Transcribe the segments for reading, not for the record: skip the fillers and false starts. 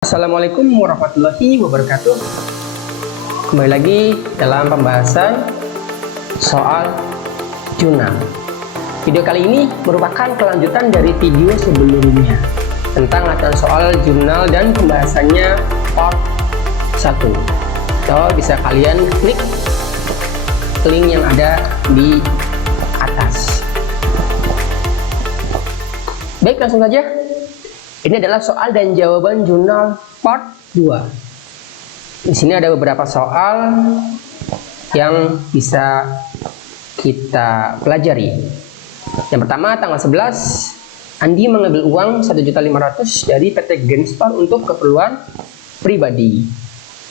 Assalamualaikum warahmatullahi wabarakatuh. Kembali lagi dalam pembahasan soal jurnal. Video kali ini merupakan kelanjutan dari video sebelumnya tentang latihan soal jurnal dan pembahasannya part 1. So, bisa kalian klik link yang ada di atas. Baik, langsung saja. Ini adalah soal dan jawaban jurnal part 2. Di sini ada beberapa soal yang bisa kita pelajari. Yang pertama, tanggal 11, Andi mengambil uang 1.500.000 dari PT Grand Store untuk keperluan pribadi.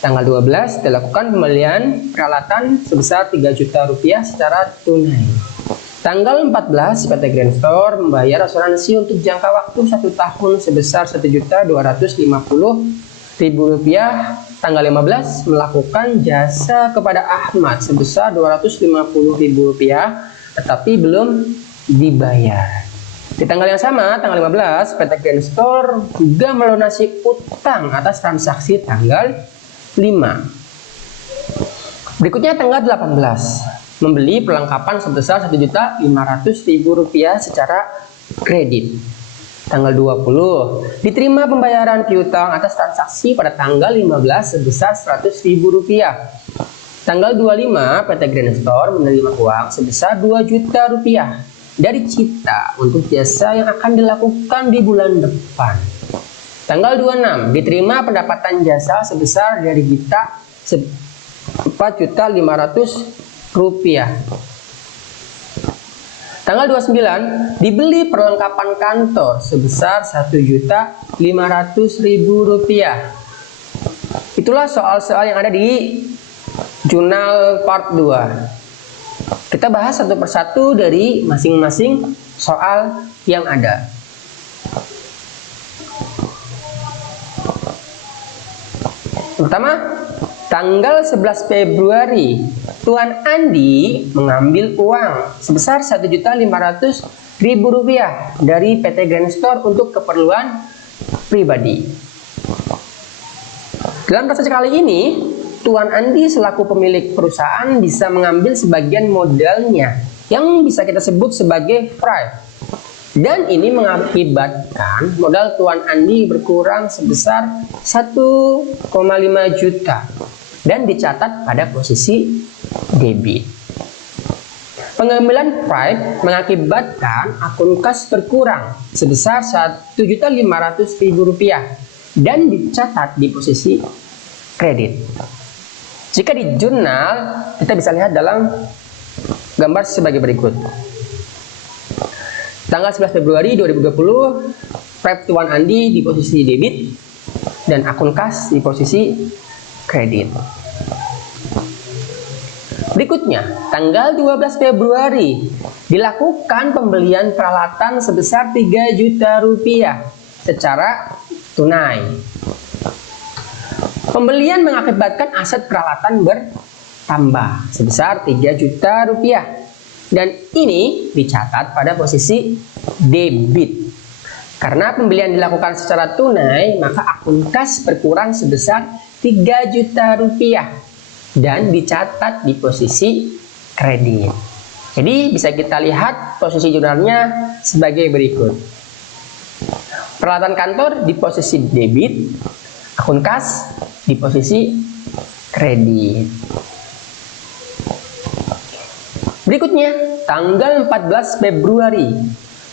Tanggal 12, dilakukan pembelian peralatan sebesar 3 juta rupiah secara tunai. Tanggal 14, PT Grand Store membayar asuransi untuk jangka waktu 1 tahun sebesar Rp1.250.000. Tanggal 15, melakukan jasa kepada Ahmad sebesar Rp250.000, tetapi belum dibayar. Di tanggal yang sama, tanggal 15, PT Grand Store juga melunasi utang atas transaksi tanggal 5. Berikutnya tanggal 18. Membeli perlengkapan sebesar Rp1.500.000 secara kredit. Tanggal 20, diterima pembayaran piutang atas transaksi pada tanggal 15 sebesar Rp100.000. Tanggal 25, PT Grand Store menerima uang sebesar Rp2 juta dari Cita untuk jasa yang akan dilakukan di bulan depan. Tanggal 26, diterima pendapatan jasa sebesar dari Gita Rp4.500.000. Tanggal 29, dibeli perlengkapan kantor sebesar Rp1.500.000. Itulah soal-soal yang ada di jurnal part 2. Kita bahas satu persatu dari masing-masing soal yang ada. Pertama, tanggal 11 Februari, Tuan Andi mengambil uang sebesar Rp1.500.000 dari PT Grand Store untuk keperluan pribadi. Dalam proses kali ini, Tuan Andi selaku pemilik perusahaan bisa mengambil sebagian modalnya yang bisa kita sebut sebagai prime. Dan ini mengakibatkan modal Tuan Andi berkurang sebesar 1,5 juta dan dicatat pada posisi debit. Pengambilan prime mengakibatkan akun kas berkurang sebesar Rp1.500.000 dan dicatat di posisi kredit. Jika di jurnal, kita bisa lihat dalam gambar sebagai berikut. Tanggal 11 Februari 2020, prime Tuan Andi di posisi debit dan akun kas di posisi kredit. Berikutnya, tanggal 12 Februari, dilakukan pembelian peralatan sebesar Rp3 juta secara tunai. Pembelian mengakibatkan aset peralatan bertambah sebesar Rp3 juta dan ini dicatat pada posisi debit. Karena pembelian dilakukan secara tunai, maka akun kas berkurang sebesar Rp3 juta dan dicatat di posisi kredit. Jadi bisa kita lihat posisi jurnalnya sebagai berikut. Peralatan kantor di posisi debit, akun kas di posisi kredit. Berikutnya, tanggal 14 Februari,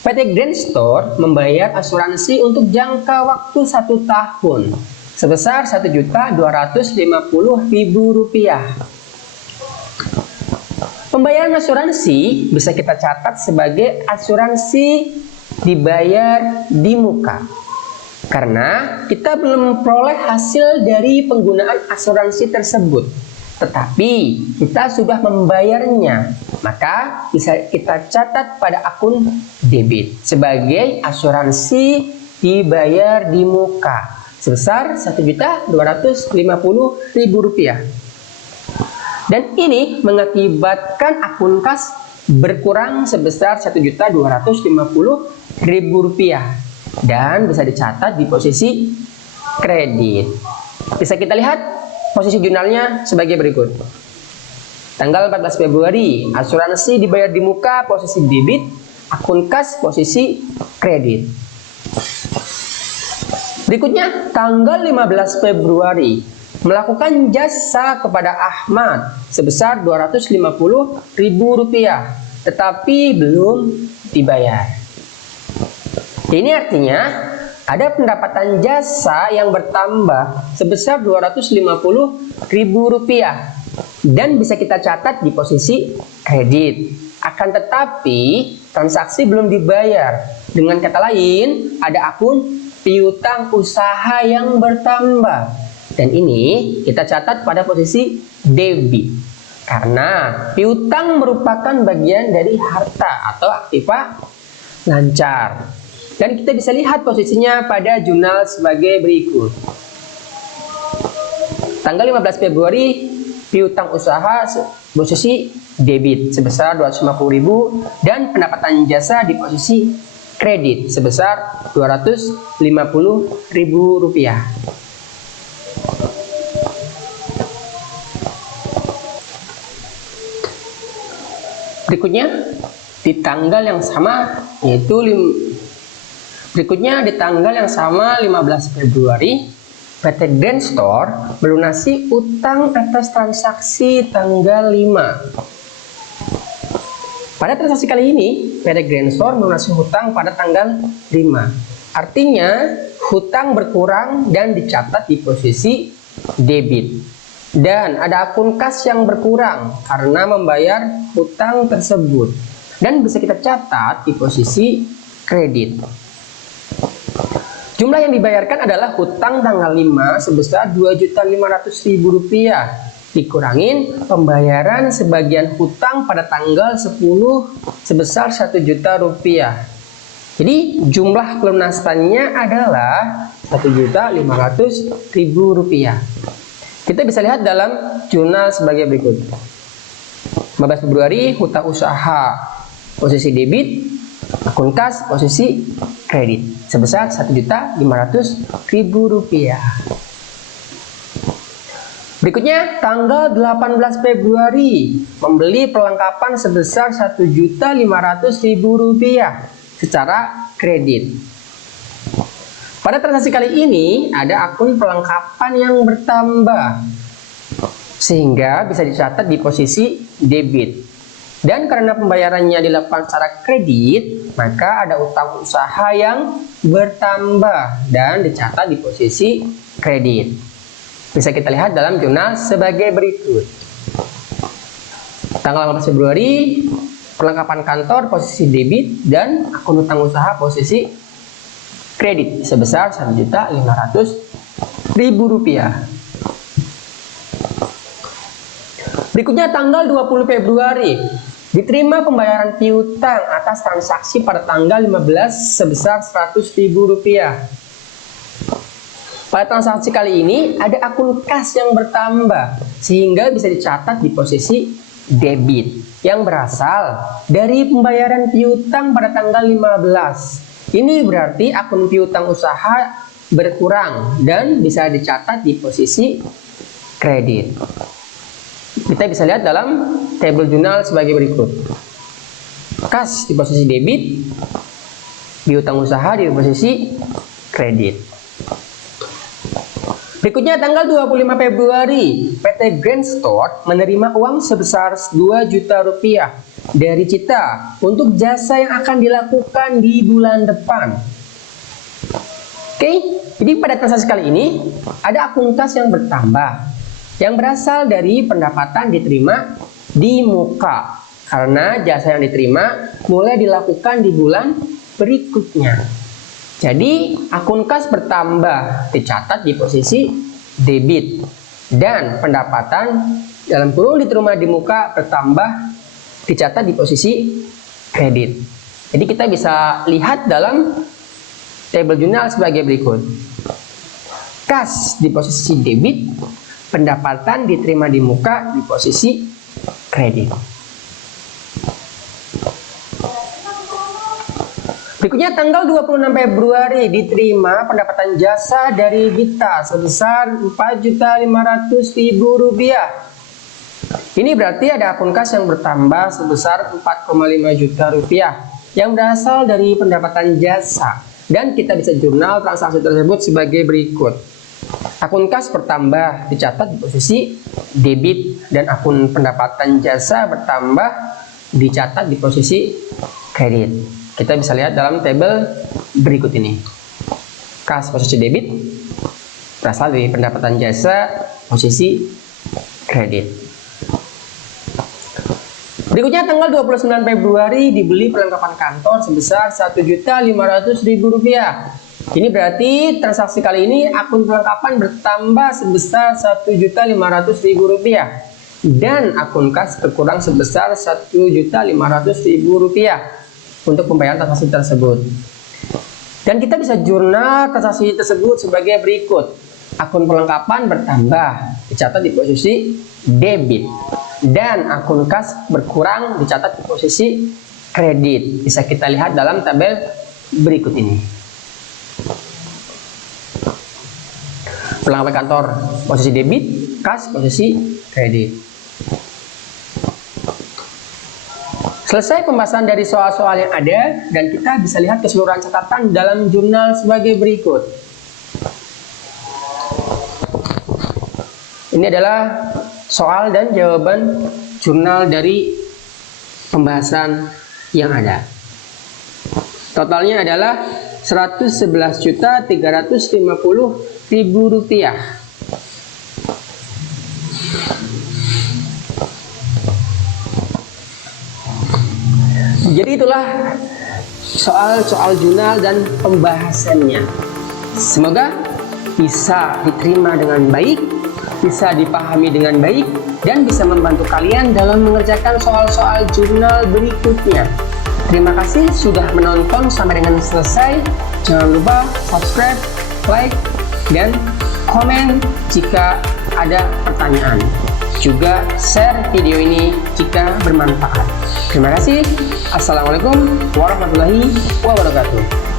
PT Grand Store membayar asuransi untuk jangka waktu 1 tahun sebesar Rp1.250.000. Pembayaran asuransi bisa kita catat sebagai asuransi dibayar di muka. Karena kita belum memperoleh hasil dari penggunaan asuransi tersebut, tetapi kita sudah membayarnya, maka bisa kita catat pada akun debit sebagai asuransi dibayar di muka sebesar Rp1.250.000. Dan ini mengakibatkan akun kas berkurang sebesar Rp1.250.000 dan bisa dicatat di posisi kredit. Bisa kita lihat posisi jurnalnya sebagai berikut. Tanggal 14 Februari, asuransi dibayar di muka posisi debit, akun kas posisi kredit. Berikutnya, tanggal 15 Februari, melakukan jasa kepada Ahmad sebesar Rp250.000, tetapi belum dibayar. Ini artinya ada pendapatan jasa yang bertambah sebesar Rp250.000 dan bisa kita catat di posisi kredit. Akan tetapi transaksi belum dibayar. Dengan kata lain, ada akun piutang usaha yang bertambah. Dan ini kita catat pada posisi debit. Karena piutang merupakan bagian dari harta atau aktiva lancar. Dan kita bisa lihat posisinya pada jurnal sebagai berikut. Tanggal 15 Februari, piutang usaha posisi debit sebesar Rp250.000 dan pendapatan jasa di posisi kredit sebesar Rp250.000. Berikutnya di tanggal yang sama yaitu 15 Februari, PT Grand Store melunasi utang atas transaksi tanggal 5. Pada transaksi kali ini, PT Grand Store melunasi hutang pada tanggal 5. Artinya, hutang berkurang dan dicatat di posisi debit. Dan ada akun kas yang berkurang karena membayar hutang tersebut. Dan bisa kita catat di posisi kredit. Jumlah yang dibayarkan adalah hutang tanggal 5 sebesar Rp2.500.000 dikurangin pembayaran sebagian hutang pada tanggal 10 sebesar Rp1 juta. Jadi jumlah pelunasannya adalah Rp1.500.000. Kita bisa lihat dalam jurnal sebagai berikut. 15 Februari, hutang usaha posisi debit, akun kas posisi kredit sebesar Rp1.500.000. Berikutnya tanggal 18 Februari, membeli perlengkapan sebesar Rp1.500.000 secara kredit. Pada transaksi kali ini ada akun perlengkapan yang bertambah sehingga bisa dicatat di posisi debit. Dan karena pembayarannya dilakukan secara kredit, maka ada utang usaha yang bertambah dan dicatat di posisi kredit. Bisa kita lihat dalam jurnal sebagai berikut. Tanggal 18 Februari, perlengkapan kantor posisi debit dan akun utang usaha posisi kredit sebesar Rp1.500.000. Berikutnya tanggal 20 Februari, diterima pembayaran piutang atas transaksi pada tanggal 15 sebesar Rp100.000. Pada transaksi kali ini ada akun kas yang bertambah sehingga bisa dicatat di posisi debit yang berasal dari pembayaran piutang pada tanggal 15. Ini berarti akun piutang usaha berkurang dan bisa dicatat di posisi kredit. Kita bisa lihat dalam tabel jurnal sebagai berikut. Kas di posisi debit, piutang usaha di posisi kredit. Berikutnya tanggal 25 Februari, PT Grand Store menerima uang sebesar Rp2 juta dari Cita untuk jasa yang akan dilakukan di bulan depan. Oke, jadi pada transaksi kali ini ada akun kas yang bertambah yang berasal dari pendapatan diterima di muka karena jasa yang diterima mulai dilakukan di bulan berikutnya. Jadi akun kas bertambah dicatat di posisi debit dan pendapatan dalam kurung diterima di muka bertambah dicatat di posisi kredit. Jadi kita bisa lihat dalam tabel jurnal sebagai berikut. Kas di posisi debit, pendapatan diterima di muka di posisi kredit. Berikutnya tanggal 26 Februari diterima pendapatan jasa dari Gita sebesar Rp4.500.000. Ini berarti ada akun kas yang bertambah sebesar Rp4,5 juta yang berasal dari pendapatan jasa, dan kita bisa jurnal transaksi tersebut sebagai berikut. Akun kas bertambah dicatat di posisi debit, dan akun pendapatan jasa bertambah dicatat di posisi kredit. Kita bisa lihat dalam tabel berikut ini. Kas posisi debit berasal dari pendapatan jasa posisi kredit. Berikutnya tanggal 29 Februari dibeli perlengkapan kantor sebesar Rp1.500.000. Ini berarti transaksi kali ini akun perlengkapan bertambah sebesar Rp1.500.000 dan akun kas berkurang sebesar Rp1.500.000 untuk pembayaran transaksi tersebut. Dan kita bisa jurnal transaksi tersebut sebagai berikut. Akun perlengkapan bertambah dicatat di posisi debit, dan akun kas berkurang dicatat di posisi kredit. Bisa kita lihat dalam tabel berikut ini. Perlengkapan kantor posisi debit, kas posisi kredit. Selesai pembahasan dari soal-soal yang ada, dan kita bisa lihat keseluruhan catatan dalam jurnal sebagai berikut. Ini adalah soal dan jawaban jurnal dari pembahasan yang ada. Totalnya adalah Rp111.350.000. Jadi itulah soal-soal jurnal dan pembahasannya. Semoga bisa diterima dengan baik, bisa dipahami dengan baik, dan bisa membantu kalian dalam mengerjakan soal-soal jurnal berikutnya. Terima kasih sudah menonton sampai dengan selesai. Jangan lupa subscribe, like, dan komen jika ada pertanyaan. Juga share video ini jika bermanfaat. Terima kasih. Assalamualaikum warahmatullahi wabarakatuh.